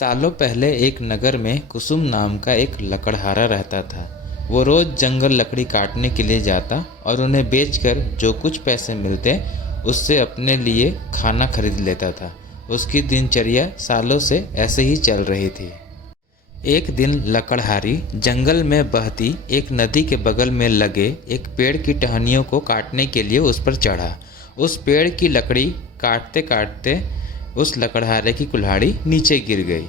सालों पहले एक नगर में कुसुम नाम का एक लकड़हारा रहता था। वो रोज़ जंगल लकड़ी काटने के लिए जाता और उन्हें बेचकर जो कुछ पैसे मिलते उससे अपने लिए खाना खरीद लेता था। उसकी दिनचर्या सालों से ऐसे ही चल रही थी। एक दिन लकड़हारी जंगल में बहती एक नदी के बगल में लगे एक पेड़ की टहनियों को काटने के लिए उस पर चढ़ा। उस पेड़ की लकड़ी काटते काटते उस लकड़हारे की कुल्हाड़ी नीचे गिर गई।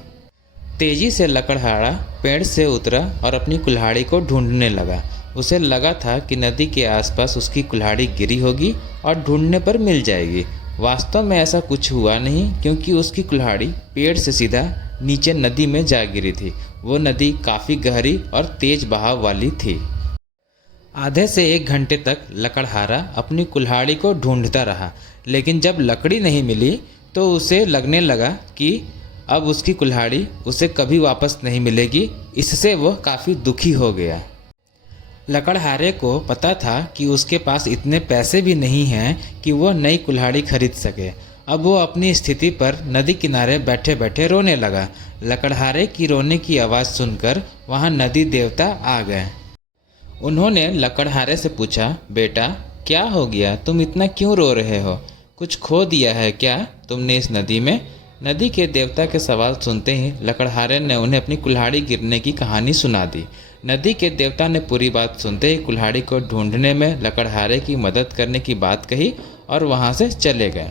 तेजी से लकड़हारा पेड़ से उतरा और अपनी कुल्हाड़ी को ढूंढने लगा। उसे लगा था कि नदी के आसपास उसकी कुल्हाड़ी गिरी होगी और ढूंढने पर मिल जाएगी। वास्तव में ऐसा कुछ हुआ नहीं, क्योंकि उसकी कुल्हाड़ी पेड़ से सीधा नीचे नदी में जा गिरी थी। वो नदी काफ़ी गहरी और तेज बहाव वाली थी। आधे से 1 घंटे तक लकड़हारा अपनी कुल्हाड़ी को ढूंढता रहा, लेकिन जब लकड़ी नहीं मिली तो उसे लगने लगा कि अब उसकी कुल्हाड़ी उसे कभी वापस नहीं मिलेगी। इससे वह काफ़ी दुखी हो गया। लकड़हारे को पता था कि उसके पास इतने पैसे भी नहीं हैं कि वह नई कुल्हाड़ी खरीद सके। अब वो अपनी स्थिति पर नदी किनारे बैठे बैठे रोने लगा। लकड़हारे की रोने की आवाज़ सुनकर वहाँ नदी देवता आ गए। उन्होंने लकड़हारे से पूछा, बेटा क्या हो गया, तुम इतना क्यों रो रहे हो? कुछ खो दिया है क्या तुमने इस नदी में? नदी के देवता के सवाल सुनते ही लकड़हारे ने उन्हें अपनी कुल्हाड़ी गिरने की कहानी सुना दी। नदी के देवता ने पूरी बात सुनते ही कुल्हाड़ी को ढूंढने में लकड़हारे की मदद करने की बात कही और वहां से चले गए।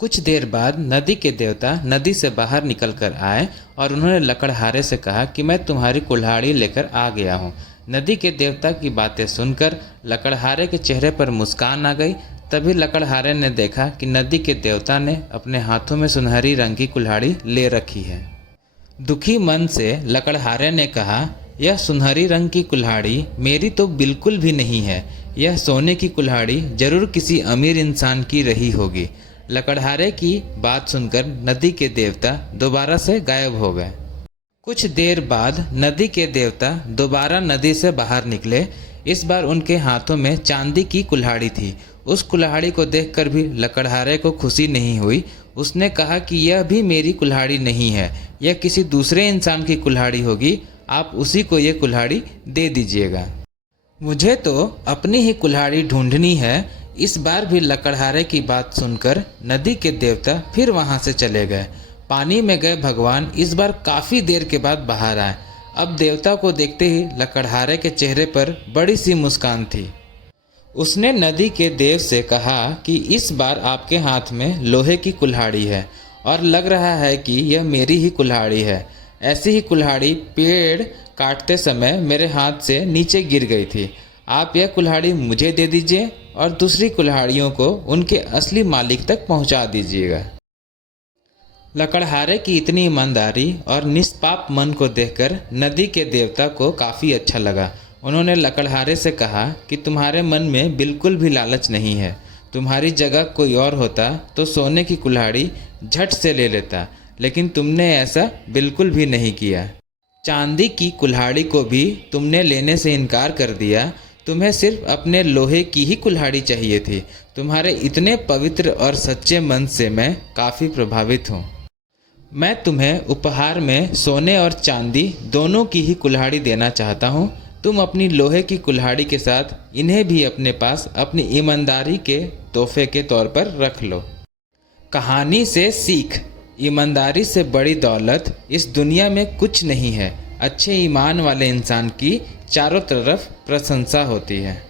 कुछ देर बाद नदी के देवता नदी से बाहर निकल कर आए और उन्होंने लकड़हारे से कहा कि मैं तुम्हारी कुल्हाड़ी लेकर आ गया हूँ। नदी के देवता की बातें सुनकर लकड़हारे के चेहरे पर मुस्कान आ गई। तभी लकड़हारे ने देखा कि नदी के देवता ने अपने हाथों में सुनहरी रंग की कुल्हाड़ी ले रखी है। दुखी मन से लकड़हारे ने कहा, यह सुनहरी रंग की कुल्हाड़ी मेरी तो बिल्कुल भी नहीं है। यह सोने की कुल्हाड़ी जरूर किसी अमीर इंसान की रही होगी। लकड़हारे की बात सुनकर नदी के देवता दोबारा से गायब हो गए। कुछ देर बाद नदी के देवता दोबारा नदी से बाहर निकले। इस बार उनके हाथों में चांदी की कुल्हाड़ी थी। उस कुल्हाड़ी को देखकर भी लकड़हारे को खुशी नहीं हुई। उसने कहा कि यह भी मेरी कुल्हाड़ी नहीं है, यह किसी दूसरे इंसान की कुल्हाड़ी होगी। आप उसी को ये कुल्हाड़ी दे दीजिएगा। मुझे तो अपनी ही कुल्हाड़ी ढूंढनी है। इस बार भी लकड़हारे की बात सुनकर नदी के देवता फिर वहां से चले गए। पानी में गए भगवान इस बार काफ़ी देर के बाद बाहर आए। अब देवता को देखते ही लकड़हारे के चेहरे पर बड़ी सी मुस्कान थी। उसने नदी के देव से कहा कि इस बार आपके हाथ में लोहे की कुल्हाड़ी है और लग रहा है कि यह मेरी ही कुल्हाड़ी है। ऐसी ही कुल्हाड़ी पेड़ काटते समय मेरे हाथ से नीचे गिर गई थी। आप यह कुल्हाड़ी मुझे दे दीजिए और दूसरी कुल्हाड़ियों को उनके असली मालिक तक पहुंचा दीजिएगा। लकड़हारे की इतनी ईमानदारी और निष्पाप मन को देखकर नदी के देवता को काफ़ी अच्छा लगा। उन्होंने लकड़हारे से कहा कि तुम्हारे मन में बिल्कुल भी लालच नहीं है। तुम्हारी जगह कोई और होता तो सोने की कुल्हाड़ी झट से ले लेता, लेकिन तुमने ऐसा बिल्कुल भी नहीं किया। चांदी की कुल्हाड़ी को भी तुमने लेने से इनकार कर दिया। तुम्हें सिर्फ अपने लोहे की ही कुल्हाड़ी चाहिए थी। तुम्हारे इतने पवित्र और सच्चे मन से मैं काफ़ी प्रभावित हूँ। मैं तुम्हें उपहार में सोने और चांदी दोनों की ही कुल्हाड़ी देना चाहता हूँ। तुम अपनी लोहे की कुल्हाड़ी के साथ इन्हें भी अपने पास अपनी ईमानदारी के तोहफे के तौर पर रख लो। कहानी से सीख, ईमानदारी से बड़ी दौलत इस दुनिया में कुछ नहीं है। अच्छे ईमान वाले इंसान की चारों तरफ प्रशंसा होती है।